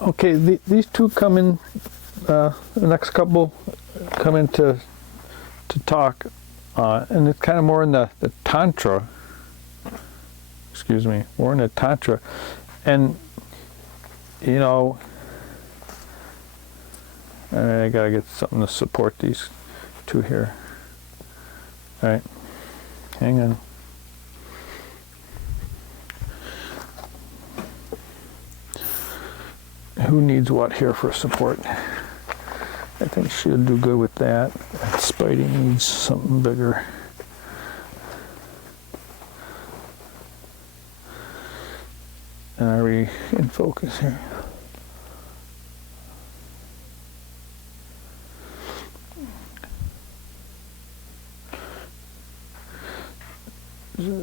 Okay, these two come in, the next couple come in to talk, and it's kind of more in the Tantra, more in the Tantra. And, you know, I gotta get something to support these two here. All right, hang on. Who needs what here for support? I think she'll do good with that. Spidey needs something bigger. And are we in focus here?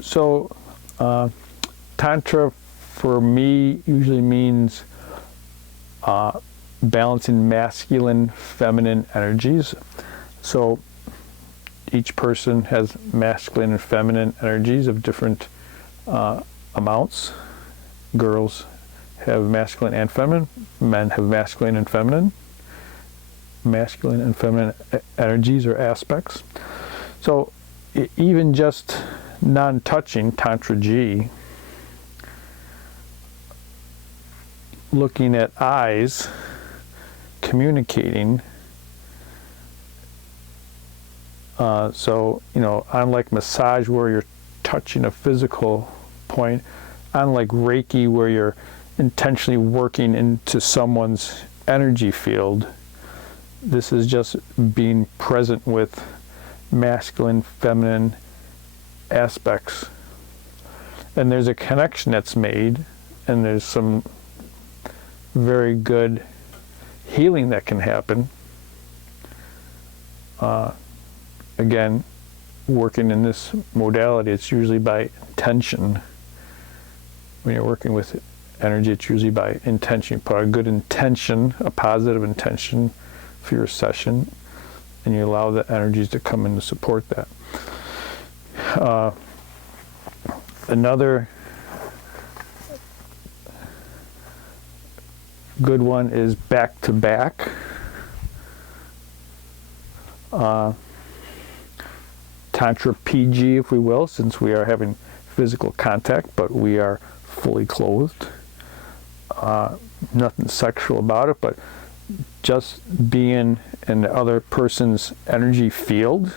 So, Tantra for me usually means balancing masculine, feminine energies. So each person has masculine and feminine energies of different amounts. Girls have masculine and feminine. Men have masculine and feminine. Masculine and feminine energies or aspects. So even just non-touching, TantraG, looking at eyes, communicating. So, you know, unlike massage where you're touching a physical point, unlike Reiki where you're intentionally working into someone's energy field, this is just being present with masculine, feminine aspects. And there's a connection that's made, and there's some very good healing that can happen. Again, working in this modality, it's usually by intention. When you're working with energy, it's usually by intention. You put a good intention, a positive intention for your session, and you allow the energies to come in to support that. Another good one is back to back. TantraPG, if we will, since we are having physical contact, but we are fully clothed. Nothing sexual about it, but just being in the other person's energy field,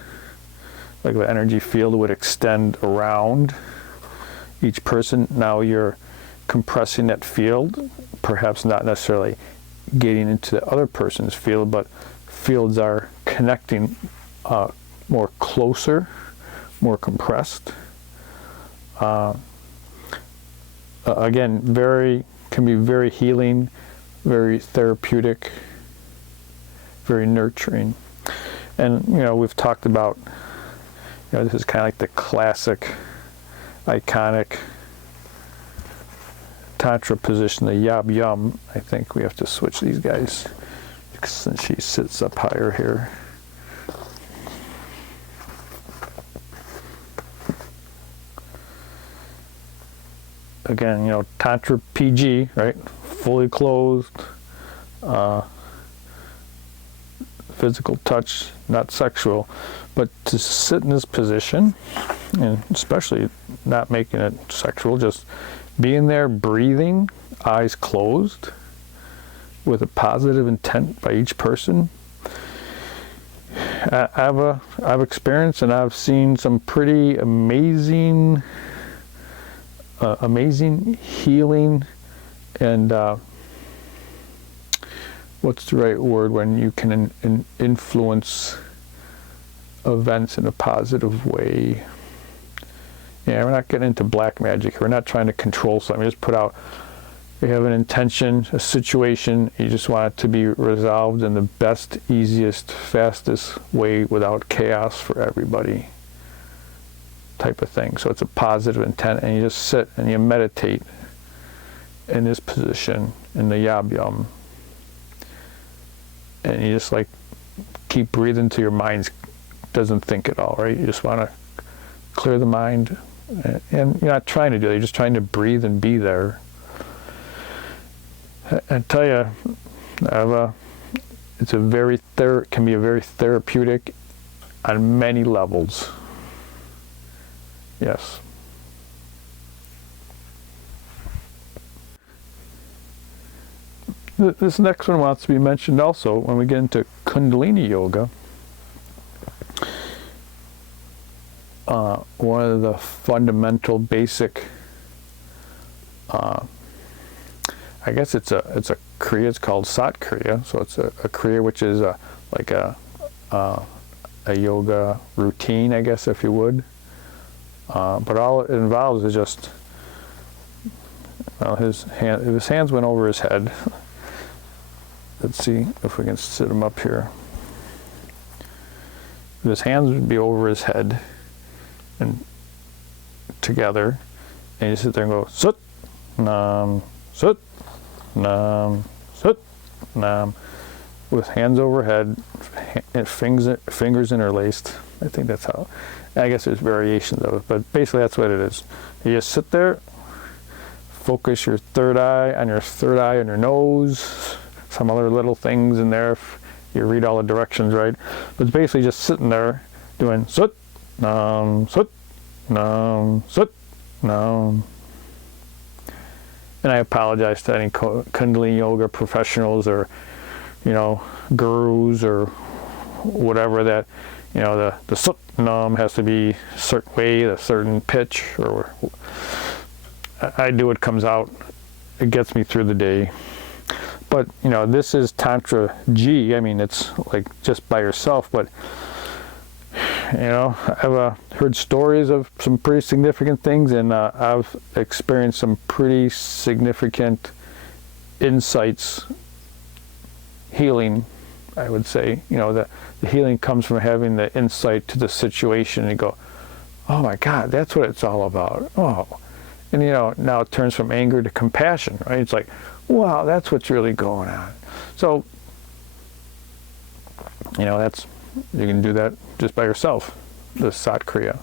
like the energy field would extend around each person. Now you're compressing that field, perhaps not necessarily getting into the other person's field, but fields are connecting more closer, more compressed. Again, can be very healing, very therapeutic, very nurturing. And, you know, we've talked about, you know, this is kind of like the classic, iconic Tantra position, the Yab Yum. I think we have to switch these guys since she sits up higher here. Again, you know, TantraPG, right? Fully clothed, physical touch, not sexual, but to sit in this position, and especially not making it sexual, just being there, breathing, eyes closed, with a positive intent by each person. I've experienced and I've seen some pretty amazing healing and what's the right word when you can influence events in a positive way. Yeah, we're not getting into black magic. We're not trying to control something. We just put out, you have an intention, a situation, you just want it to be resolved in the best, easiest, fastest way without chaos for everybody, type of thing. So it's a positive intent, and you just sit and you meditate in this position, in the Yab Yum. And you just like keep breathing till your mind doesn't think at all, right? You just want to clear the mind. And you're not trying to do that, you're just trying to breathe and be there. I tell you, it's a very can be a very therapeutic on many levels. Yes. This next one wants to be mentioned also when we get into kundalini yoga. One of the fundamental basic, I guess it's a kriya. It's called sat kriya. So it's a kriya which is like a yoga routine, I guess, if you would. But all it involves is just, well, his hands went over his head. Let's see if we can sit him up here. His hands would be over his head and together, and you sit there and go sut nam, with hands overhead and fingers interlaced. I think that's how. I guess there's variations of it, but basically that's what it is. You just sit there, focus your third eye on your nose, some other little things in there if you read all the directions right. But it's basically just sitting there doing sut nam, sut nam, sut nam. And I apologize to any kundalini yoga professionals or, gurus or whatever that, the sut nam has to be a certain way, a certain pitch, or I do what comes out. It gets me through the day. But, this is TantraG. I mean, it's like just by yourself, but, I've heard stories of some pretty significant things, and I've experienced some pretty significant insights, healing, I would say. The healing comes from having the insight to the situation, and you go, oh my God, that's what it's all about. Oh, and now it turns from anger to compassion, right? It's like, wow, that's what's really going on. So, you can do that just by yourself, the sat kriya.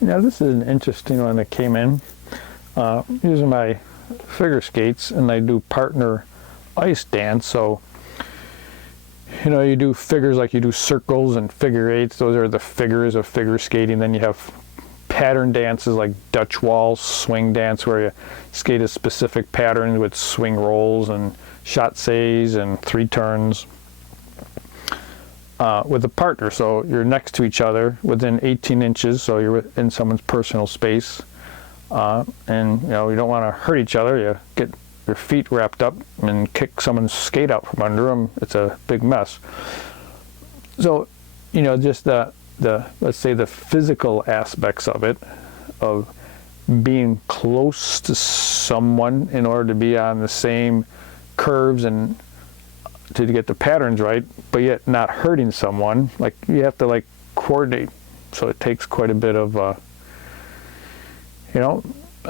Now this is an interesting one that came in. Using my figure skates, and I do partner ice dance. So, you do figures like you do circles and figure eights. Those are the figures of figure skating. Then you have pattern dances like Dutch waltz, swing dance, where you skate a specific pattern with swing rolls and chassés and 3 turns with a partner. So you're next to each other within 18 inches, so you're in someone's personal space. And you don't want to hurt each other. You get your feet wrapped up and kick someone's skate out from under them. It's a big mess. So, just the let's say the physical aspects of it, of being close to someone in order to be on the same curves and to get the patterns right, but yet not hurting someone. Like, you have to coordinate. So it takes quite a bit of, I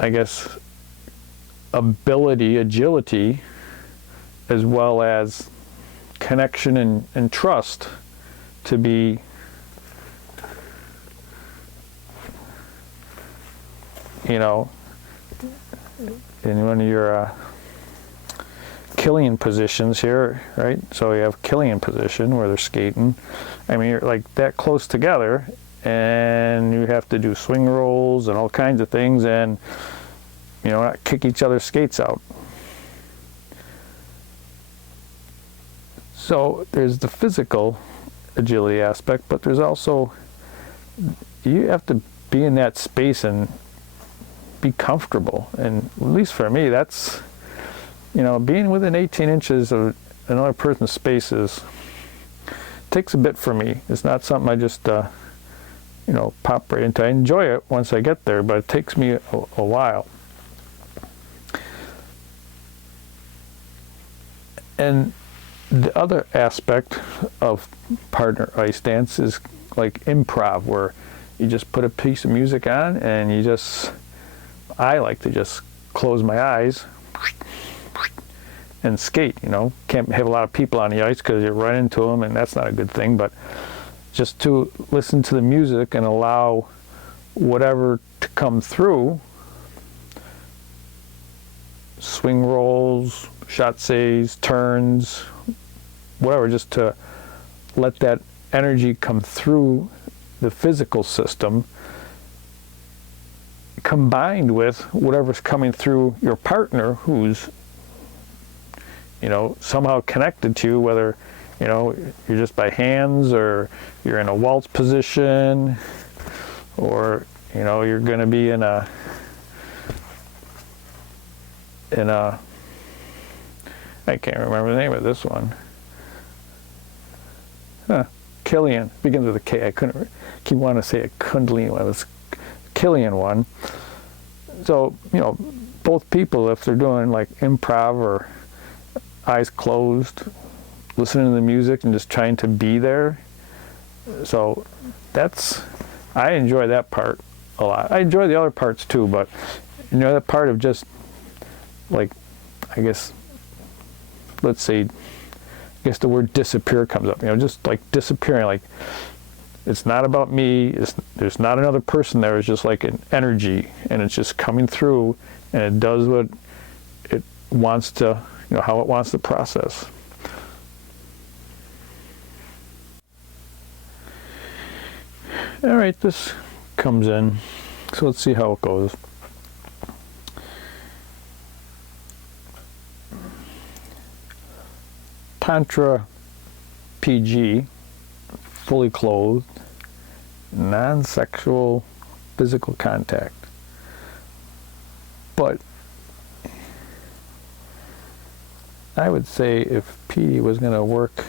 guess, agility, as well as connection and trust to be in one of your killing positions here, right? So you have killing position where they're skating. I mean, you're like that close together, and you have to do swing rolls and all kinds of things, and not kick each other's skates out. So there's the physical agility aspect, but there's also, you have to be in that space and be comfortable. And at least for me, that's, being within 18 inches of another person's space takes a bit for me. It's not something I just, pop right into. I enjoy it once I get there, but it takes me a while. And the other aspect of partner ice dance is like improv, where you just put a piece of music on and I like to just close my eyes and skate. Can't have a lot of people on the ice because you run into them, and that's not a good thing, but just to listen to the music and allow whatever to come through swing rolls, shotseis, turns, whatever, just to let that energy come through the physical system, combined with whatever's coming through your partner who's, you know, somehow connected to you, whether, you know, you're just by hands or you're in a waltz position, or, you know, you're going to be in a I can't remember the name of this one. Killian, begins with a K. I couldn't keep wanting to say a kundalini one. It was Killian one. So, you know, both people, if they're doing like improv or eyes closed, listening to the music and just trying to be there. So that's, I enjoy that part a lot. I enjoy the other parts too, but you know, that part of just like, I guess, let's say, I guess the word disappear comes up, you know, just like disappearing, like it's not about me, there's not another person there, it's just like an energy, and it's just coming through, and it does what it wants to, you know, how it wants to process. All right, this comes in, so let's see how it goes. TantraPG, fully clothed, non-sexual physical contact. But I would say if PD was going to work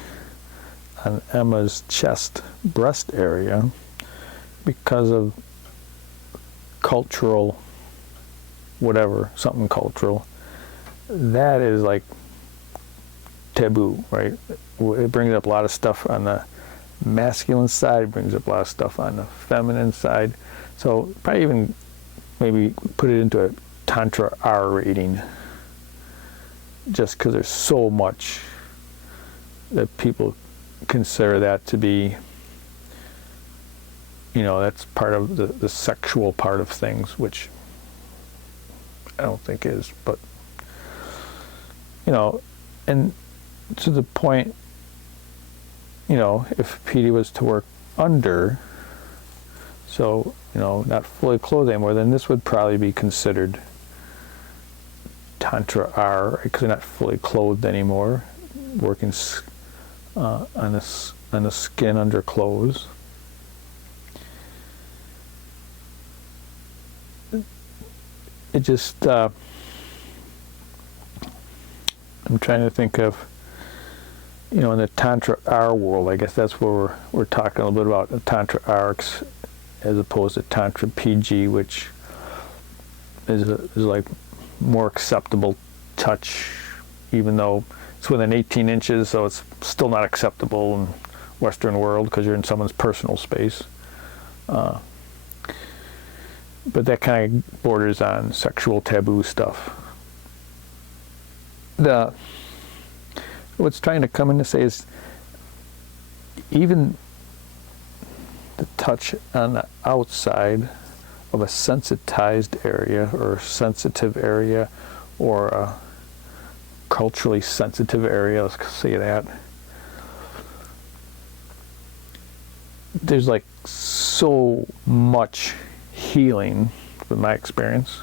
on Emma's chest, breast area, because of cultural, whatever, something cultural, that is like taboo, right? It brings up a lot of stuff on the masculine side, it brings up a lot of stuff on the feminine side. So probably even maybe put it into a TantraR rating, just because there's so much that people consider that to be, you know, that's part of the sexual part of things, which I don't think is, but, you know, and to the point, you know, if PD was to work under, so, you know, not fully clothed anymore, then this would probably be considered TantraR, because they're not fully clothed anymore, working on the skin under clothes. It just, I'm trying to think of, you know, in the TantraR world, I guess that's where we're talking a little bit about the TantraR as opposed to TantraPG, which is like more acceptable touch, even though it's within 18 inches, so it's still not acceptable in Western world because you're in someone's personal space. But that kind of borders on sexual taboo stuff. What's trying to come in to say is even the touch on the outside of a sensitized area or sensitive area or a culturally sensitive area, let's say that, there's like so much healing, from my experience,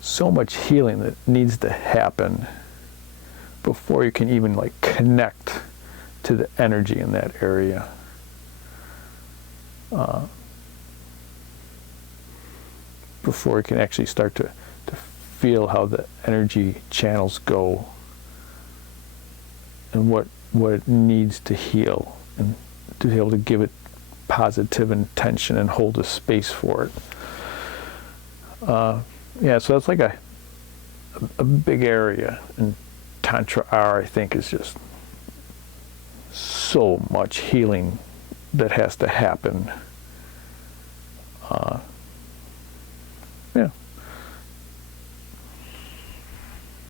so much healing that needs to happen before you can even like connect to the energy in that area. Before you can actually start to feel how the energy channels go and what it needs to heal, and to be able to give it positive intention and hold a space for it. Yeah, so that's like a big area, and TantraR, I think, is just so much healing that has to happen